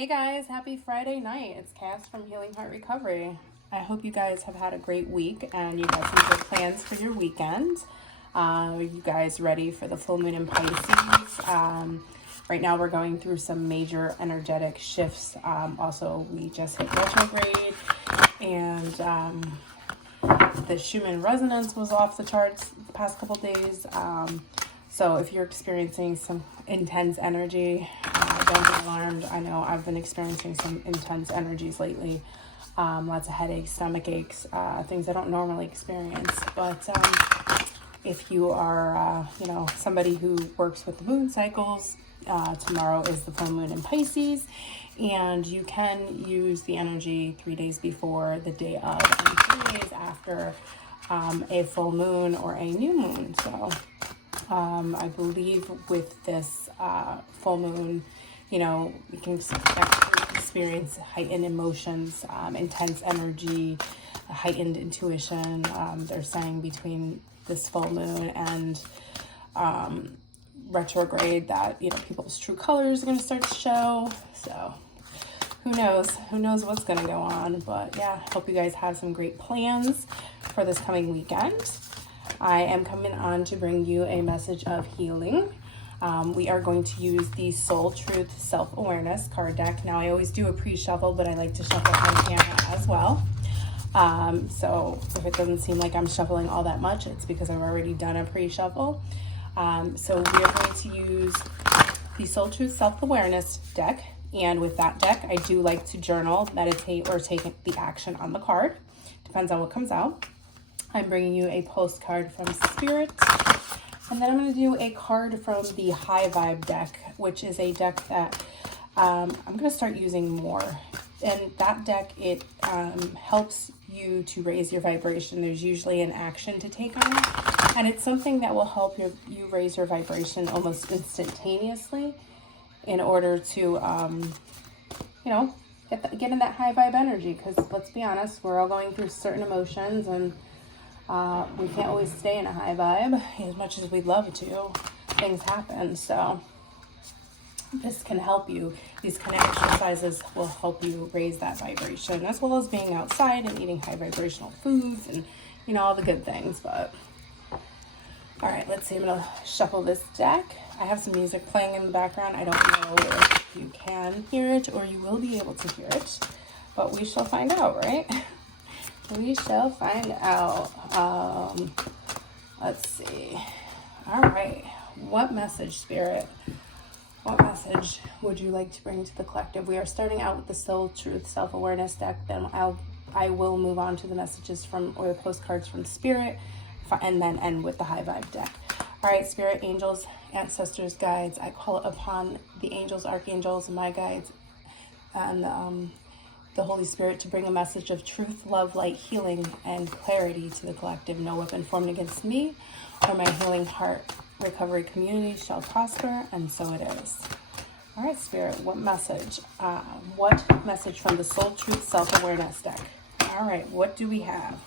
Hey guys, happy Friday night. It's Cass from Healing Heart Recovery. I hope you guys have had a great week and you got some good plans for your weekend. Are you guys ready for the full moon in Pisces? Right now we're going through some major energetic shifts. Also, we just hit retrograde and the Schumann resonance was off the charts the past couple days. So if you're experiencing some intense energy, don't be alarmed. I know I've been experiencing some intense energies lately. Lots of headaches, stomach aches, things I don't normally experience. But if you are, somebody who works with the moon cycles, tomorrow is the full moon in Pisces. And you can use the energy 3 days before, the day of, and 3 days after a full moon or a new moon. So I believe with this full moon, we can experience heightened emotions, intense energy, heightened intuition. They're saying between this full moon and retrograde that, people's true colors are going to start to show. So who knows what's going to go on. But yeah, hope you guys have some great plans for this coming weekend. I am coming on to bring you a message of healing. We are going to use the Soul Truth Self-Awareness card deck. Now, I always do a pre-shuffle, but I like to shuffle on camera as well. So if it doesn't seem like I'm shuffling all that much, it's because I've already done a pre-shuffle. So we are going to use the Soul Truth Self-Awareness deck. And with that deck, I do like to journal, meditate, or take the action on the card. Depends on what comes out. I'm bringing you a postcard from Spirit. And then I'm going to do a card from the High Vibe deck, which is a deck that I'm going to start using more. And that deck, it helps you to raise your vibration. There's usually an action to take on it. And it's something that will help you raise your vibration almost instantaneously in order to, get in that high vibe energy. Because let's be honest, we're all going through certain emotions and we can't always stay in a high vibe as much as we'd love to. Things happen. So this can help you. These kind of exercises will help you raise that vibration, as well as being outside and eating high vibrational foods and, all the good things. But all right, let's see. I'm going to shuffle this deck. I have some music playing in the background. I don't know if you can hear it or you will be able to hear it, but we shall find out, right? We shall find out. Let's see. All right. What message, Spirit? What message would you like to bring to the collective? We are starting out with the Soul Truth Self-Awareness deck. Then I will move on to the messages or the postcards from Spirit, and then end with the High Vibe deck. All right, Spirit, angels, ancestors, guides. I call upon the angels, archangels, and my guides, and the Holy Spirit to bring a message of truth, love, light, healing, and clarity to the collective. No weapon formed against me or my Healing Heart Recovery community shall prosper, and so it is. All right, Spirit, what message? What message from the Soul Truth Self-Awareness deck? All right, what do we have?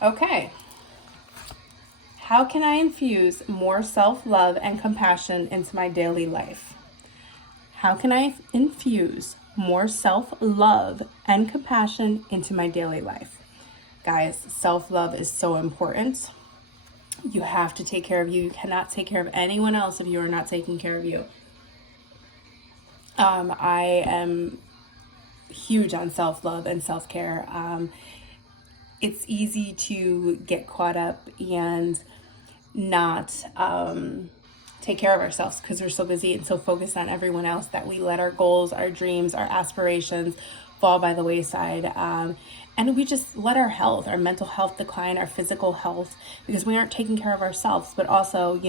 Okay. How can I infuse more self-love and compassion into my daily life? How can I infuse more self-love and compassion into my daily life? Guys, self-love is so important. You have to take care of you. You cannot take care of anyone else if you are not taking care of you. I am huge on self-love and self-care. It's easy to get caught up and not take care of ourselves because we're so busy and so focused on everyone else that we let our goals, our dreams, our aspirations fall by the wayside. And we just let our health, our mental health decline, our physical health, because we aren't taking care of ourselves. But also,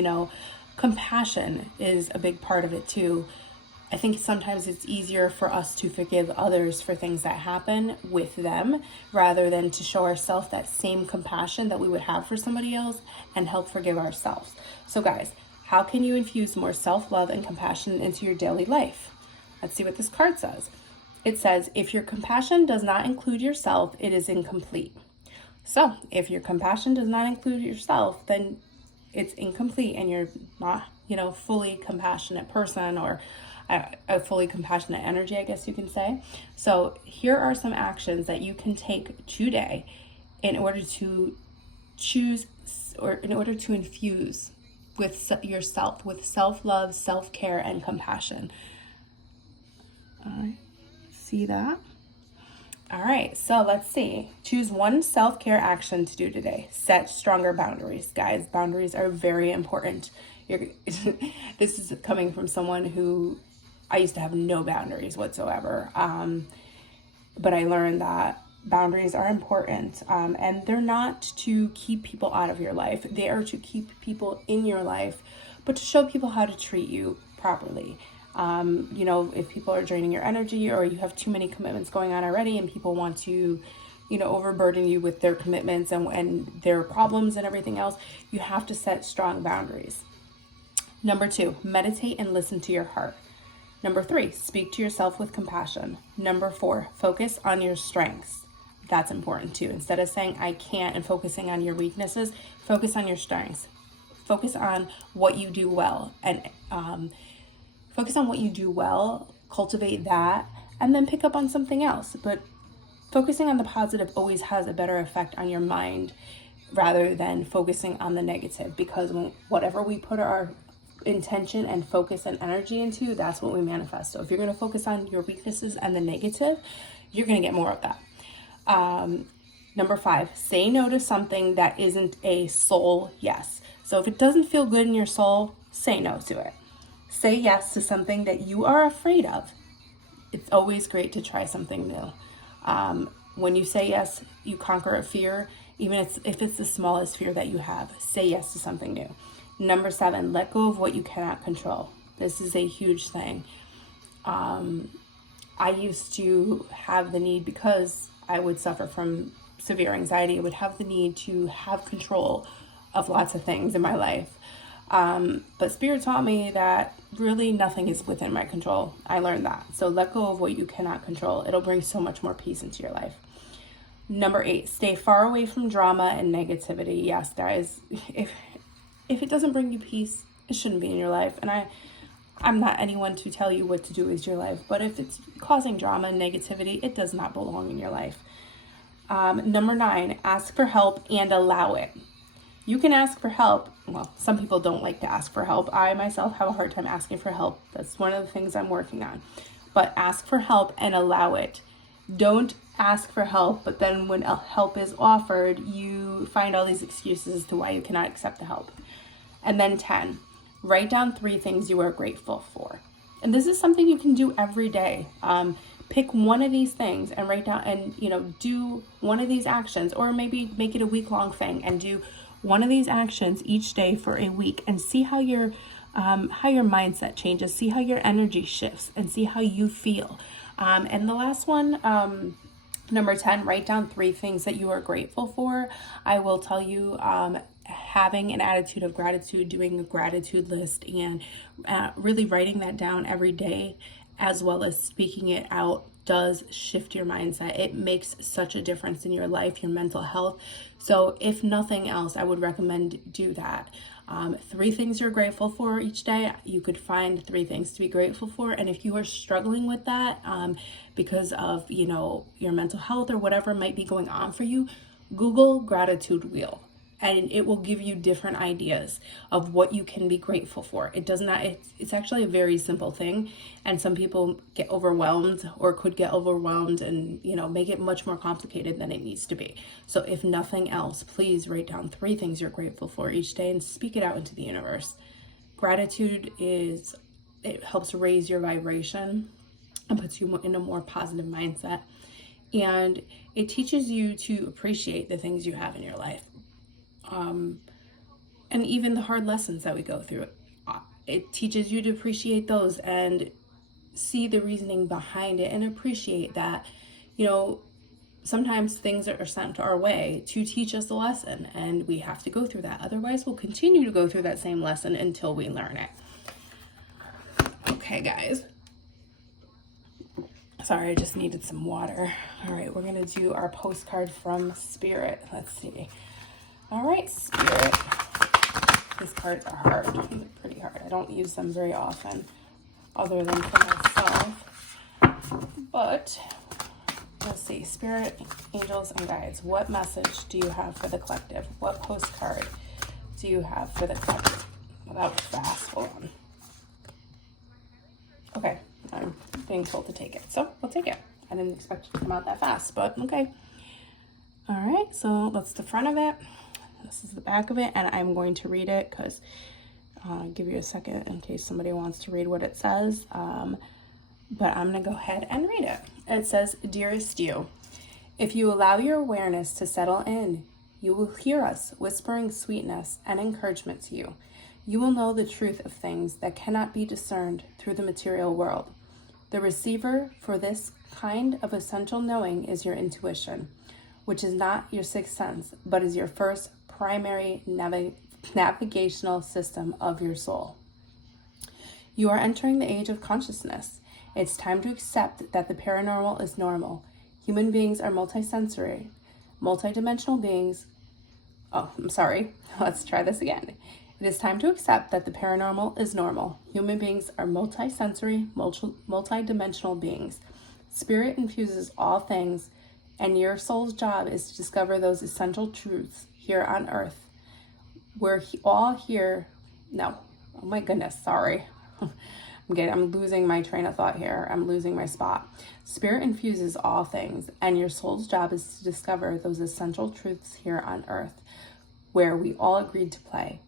compassion is a big part of it too. I think sometimes it's easier for us to forgive others for things that happen with them rather than to show ourselves that same compassion that we would have for somebody else and help forgive ourselves. So guys, how can you infuse more self-love and compassion into your daily life? Let's see what this card says. It says, if your compassion does not include yourself, it is incomplete. So if your compassion does not include yourself, then it's incomplete and you're not, fully compassionate person, or a fully compassionate energy, I guess you can say. So here are some actions that you can take today in order to choose, or in order to infuse with yourself, with self-love, self-care, and compassion. All right, see that? All right, so let's see. Choose one self-care action to do today. Set stronger boundaries. Guys, boundaries are very important. This is coming from someone who, I used to have no boundaries whatsoever. But I learned that boundaries are important, and they're not to keep people out of your life. They are to keep people in your life, but to show people how to treat you properly. You know, if people are draining your energy, or you have too many commitments going on already and people want to, you know, overburden you with their commitments and their problems and everything else, you have to set strong boundaries. Number 2, meditate and listen to your heart. Number 3, speak to yourself with compassion. Number 4, focus on your strengths. That's important too. Instead of saying I can't and focusing on your weaknesses, focus on your strengths. Focus on what you do well, and focus on what you do well, cultivate that, and then pick up on something else. But focusing on the positive always has a better effect on your mind rather than focusing on the negative, because whatever we put our intention and focus and energy into, that's what we manifest. So if you're going to focus on your weaknesses and the negative, you're going to get more of that. Number 5, say no to something that isn't a soul yes. So if it doesn't feel good in your soul, say no to it. Say yes to something that you are afraid of. It's always great to try something new. When you say yes, you conquer a fear, even if it's the smallest fear that you have. Say yes to something new. Number 7, let go of what you cannot control. This is a huge thing. I used to have the need, because I would suffer from severe anxiety, I would have the need to have control of lots of things in my life. But Spirit taught me that really nothing is within my control. I learned that. So let go of what you cannot control. It'll bring so much more peace into your life. Number 8, stay far away from drama and negativity. Yes, guys, if it doesn't bring you peace, it shouldn't be in your life. And I'm not anyone to tell you what to do with your life, but if it's causing drama and negativity, it does not belong in your life. Number 9, ask for help and allow it. You can ask for help. Well, some people don't like to ask for help. I myself have a hard time asking for help. That's one of the things I'm working on. But ask for help and allow it. Don't ask for help, but then when help is offered, you find all these excuses as to why you cannot accept the help. And then 10, write down 3 things you are grateful for. And this is something you can do every day. Pick one of these things and write down, and do one of these actions, or maybe make it a week-long thing and do one of these actions each day for a week, and see how your mindset changes, see how your energy shifts, and see how you feel. And the last one, number 10, write down 3 things that you are grateful for. I will tell you, having an attitude of gratitude, doing a gratitude list, and really writing that down every day, as well as speaking it out, does shift your mindset. It makes such a difference in your life, your mental health. So if nothing else, I would recommend do that. 3 things you're grateful for each day. You could find 3 things to be grateful for. And if you are struggling with that because of, your mental health or whatever might be going on for you, Google gratitude wheel. And it will give you different ideas of what you can be grateful for. It's actually a very simple thing. And some people get overwhelmed, or could get overwhelmed, and, make it much more complicated than it needs to be. So if nothing else, please write down 3 things you're grateful for each day and speak it out into the universe. Gratitude it helps raise your vibration and puts you in a more positive mindset. And it teaches you to appreciate the things you have in your life. And even the hard lessons that we go through, it teaches you to appreciate those and see the reasoning behind it and appreciate that, sometimes things are sent our way to teach us a lesson, and we have to go through that. Otherwise, we'll continue to go through that same lesson until we learn it. Okay, guys. Sorry, I just needed some water. All right, we're going to do our postcard from Spirit. Let's see. All right, Spirit. These cards are hard, pretty hard. I don't use them very often. other than for myself. But let's see, Spirit, Angels, and Guides. What message do you have for the collective? What postcard do you have for the collective? Well, that was fast. Hold on. Okay, I'm being told to take it, so we'll take it. I didn't expect it to come out that fast, but okay. All right, so that's the front of it. This is the back of it, and I'm going to read it because I'll give you a second in case somebody wants to read what it says. But I'm going to go ahead and read it. It says, Dearest you, if you allow your awareness to settle in, you will hear us whispering sweetness and encouragement to you. You will know the truth of things that cannot be discerned through the material world. The receiver for this kind of essential knowing is your intuition, which is not your sixth sense, but is your first primary navigational system of your soul. You are entering the age of consciousness. It's time to accept that the paranormal is normal. Human beings are multisensory, multidimensional beings. Oh, I'm sorry. Let's try this again. It is time to accept that the paranormal is normal. Human beings are multisensory, multidimensional beings. Spirit infuses all things, and your soul's job is to discover those essential truths here on earth. We're all here. No. Oh my goodness. Sorry. I'm losing my train of thought here. I'm losing my spot. Spirit infuses all things, and your soul's job is to discover those essential truths here on earth, where we all agreed to play.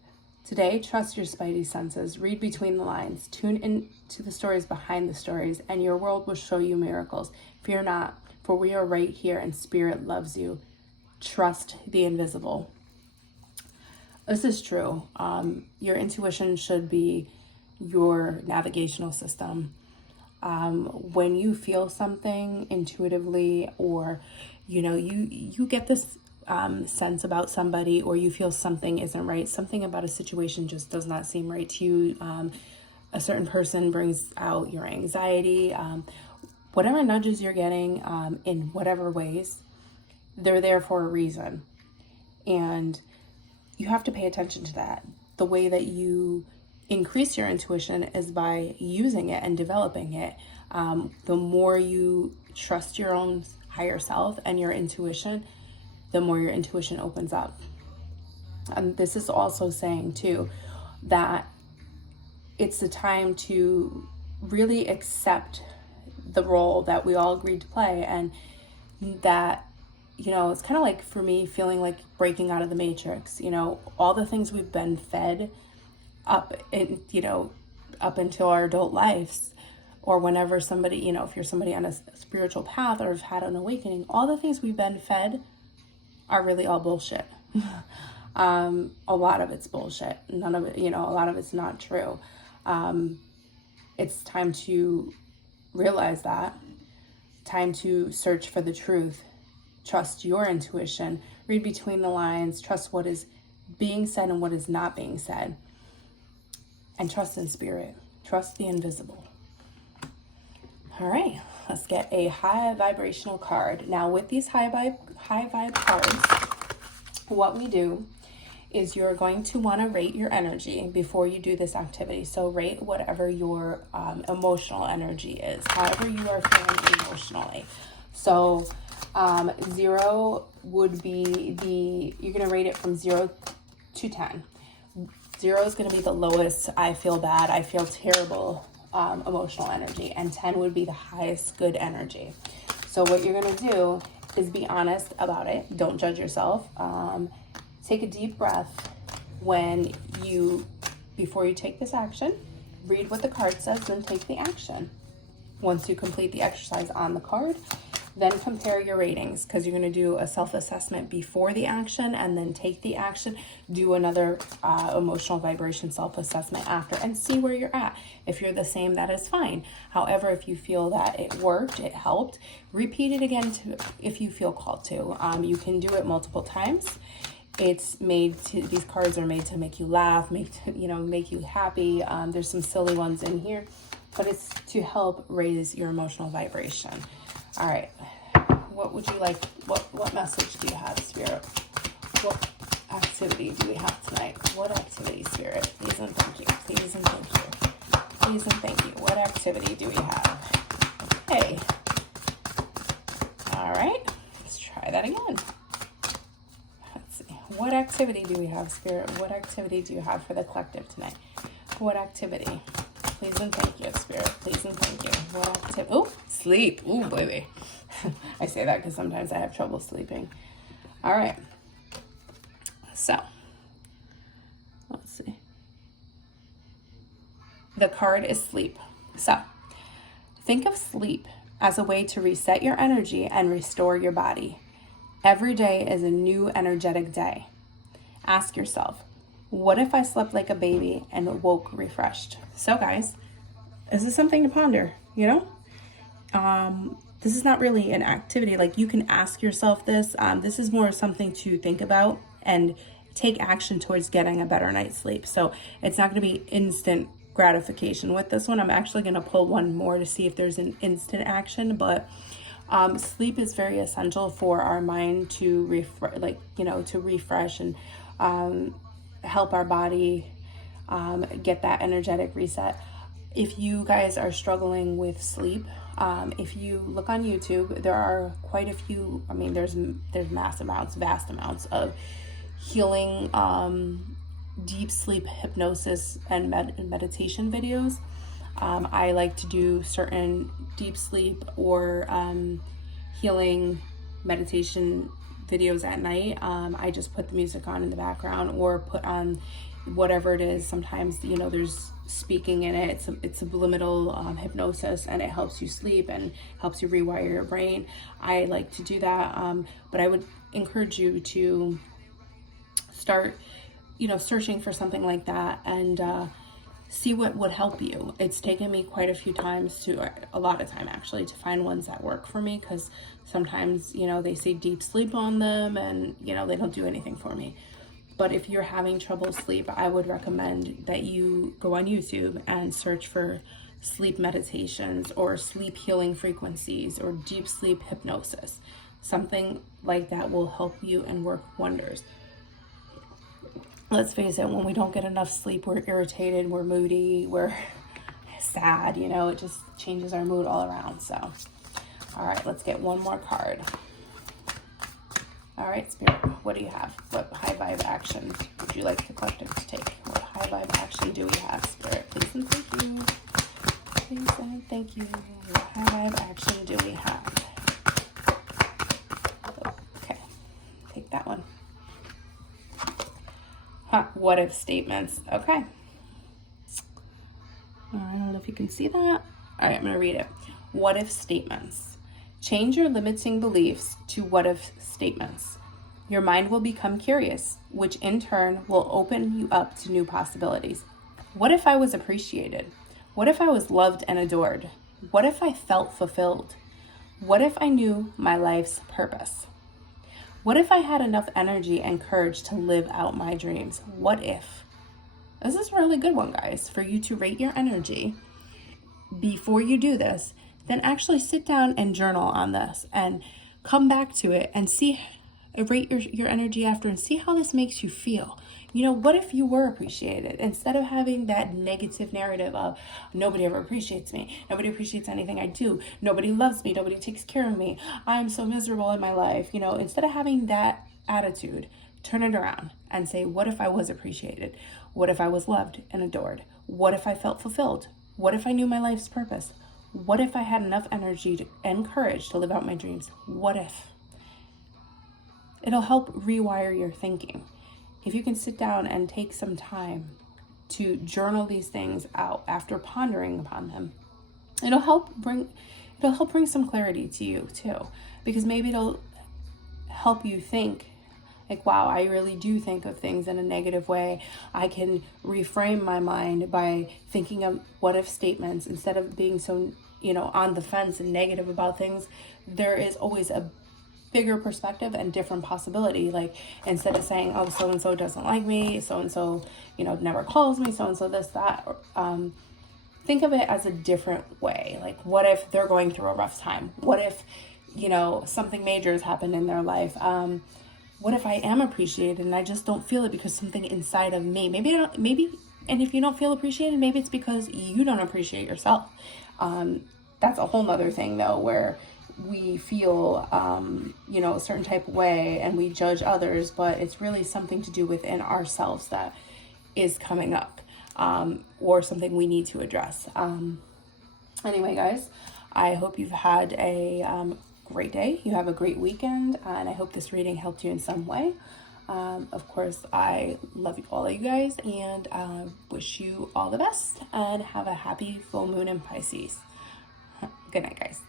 Today, trust your spidey senses, read between the lines, tune into the stories behind the stories, and your world will show you miracles. Fear not, for we are right here, and Spirit loves you. Trust the invisible. This is true. Your intuition should be your navigational system. When you feel something intuitively, or you get this sense about somebody, or you feel something isn't right, something about a situation just does not seem right to you, a certain person brings out your anxiety, whatever nudges you're getting in whatever ways, they're there for a reason. And you have to pay attention to that. The way that you increase your intuition is by using it and developing it. The more you trust your own higher self and your intuition, the more your intuition opens up. And this is also saying too that it's the time to really accept the role that we all agreed to play, and that it's kind of like, for me, feeling like breaking out of the matrix. All the things we've been fed up until our adult lives, or whenever somebody, if you're somebody on a spiritual path or have had an awakening, all the things we've been fed are really all bullshit. A lot of it's bullshit. None of it, a lot of it's not true. It's time to realize that. Time to search for the truth. Trust your intuition. Read between the lines. Trust what is being said and what is not being said. And trust in spirit. Trust the invisible. All right, let's get a high vibrational card. Now, with these high vibe cards, what we do is you're going to want to rate your energy before you do this activity. So rate whatever your emotional energy is, however you are feeling emotionally. So 0 would be you're going to rate it from 0 to 10. 0 is going to be the lowest, I feel bad, I feel terrible emotional energy, and 10 would be the highest good energy. So what you're going to do is be honest about it. Don't judge yourself. Take a deep breath before you take this action. Read what the card says, then take the action. Once you complete the exercise on the card, then compare your ratings, because you're going to do a self-assessment before the action and then take the action. Do another emotional vibration self-assessment after and see where you're at. If you're the same, that is fine. However, if you feel that it worked, it helped, repeat it again if you feel called to. You can do it multiple times. These cards are made to make you laugh, make you happy. There's some silly ones in here, but it's to help raise your emotional vibration. All right, what would you like? What message do you have, Spirit? What activity do we have tonight? What activity, Spirit? Please and thank you. Please and thank you. please and thank you. What activity do we have? Hey. All right, let's try that again. Let's see. What activity do we have, Spirit? What activity do you have for the collective tonight? What activity? Please and thank you, Spirit. Please and thank you. What activity? Oh, sleep. Ooh, baby. I say that because sometimes I have trouble sleeping. All right. So, let's see. The card is sleep. So, think of sleep as a way to reset your energy and restore your body. Every day is a new energetic day. Ask yourself, what if I slept like a baby and woke refreshed? So guys, this is something to ponder, you know? This is not really an activity. Like, you can ask yourself this. This is more something to think about and take action towards getting a better night's sleep. So it's not going to be instant gratification with this one. I'm actually going to pull one more to see if there's an instant action, but sleep is very essential for our mind to refresh and help our body get that energetic reset. If you guys are struggling with sleep, if you look on YouTube, there are quite a few, I mean, there's vast amounts of healing, deep sleep hypnosis and meditation videos. I like to do certain deep sleep or healing meditation videos at night. I just put the music on in the background or put on whatever it is. Sometimes, you know, there's speaking in it. It's subliminal hypnosis, and it helps you sleep and helps you rewire your brain. I like to do that, but I would encourage you to start, you know, searching for something like that and see what would help you. It's taken me quite a lot of time actually, to find ones that work for me, because sometimes, you know, they say deep sleep on them and, you know, they don't do anything for me. But if you're having trouble sleep, I would recommend that you go on YouTube and search for sleep meditations or sleep healing frequencies or deep sleep hypnosis. Something like that will help you and work wonders. Let's face it, when we don't get enough sleep, we're irritated, we're moody, we're sad, you know, it just changes our mood all around. So, all right, let's get one more card. All right, Spirit, what do you have? What high vibe action would you like the collective to take? What high vibe action do we have, Spirit? Please and thank you. Please and thank you. What high vibe action do we have? Okay, take that one. What if statements? Okay. All right, I don't know if you can see that. All right, I'm going to read it. What if statements? Change your limiting beliefs to what if statements. Your mind will become curious, which in turn will open you up to new possibilities. What if I was appreciated? What if I was loved and adored? What if I felt fulfilled? What if I knew my life's purpose? What if I had enough energy and courage to live out my dreams? What if? This is a really good one, guys, for you to rate your energy. Before you do this, then actually sit down and journal on this and come back to it and rate your energy after and see how this makes you feel. You know, what if you were appreciated? Instead of having that negative narrative of nobody ever appreciates me, nobody appreciates anything I do, nobody loves me, nobody takes care of me, I'm so miserable in my life. You know, instead of having that attitude, turn it around and say, what if I was appreciated? What if I was loved and adored? What if I felt fulfilled? What if I knew my life's purpose? What if I had enough energy and courage to live out my dreams? What if? It'll help rewire your thinking. If you can sit down and take some time to journal these things out after pondering upon them, it'll help bring some clarity to you too, because maybe it'll help you think like, wow, I really do think of things in a negative way. I can reframe my mind by thinking of what if statements instead of being so, you know, on the fence and negative about things. There is always a bigger perspective and different possibility. Like, instead of saying, oh, so-and-so doesn't like me, so-and-so, you know, never calls me, so-and-so this, that, think of it as a different way. Like, what if they're going through a rough time? What if, you know, something major has happened in their life? What if I am appreciated and I just don't feel it because something inside of me, maybe And if you don't feel appreciated, maybe it's because you don't appreciate yourself. That's a whole nother thing though, where we feel, a certain type of way and we judge others, but it's really something to do within ourselves that is coming up, or something we need to address. Anyway, guys, I hope you've had a great day. You have a great weekend, and I hope this reading helped you in some way. Of course, I love all of you guys, and wish you all the best, and have a happy full moon in Pisces. Good night, guys.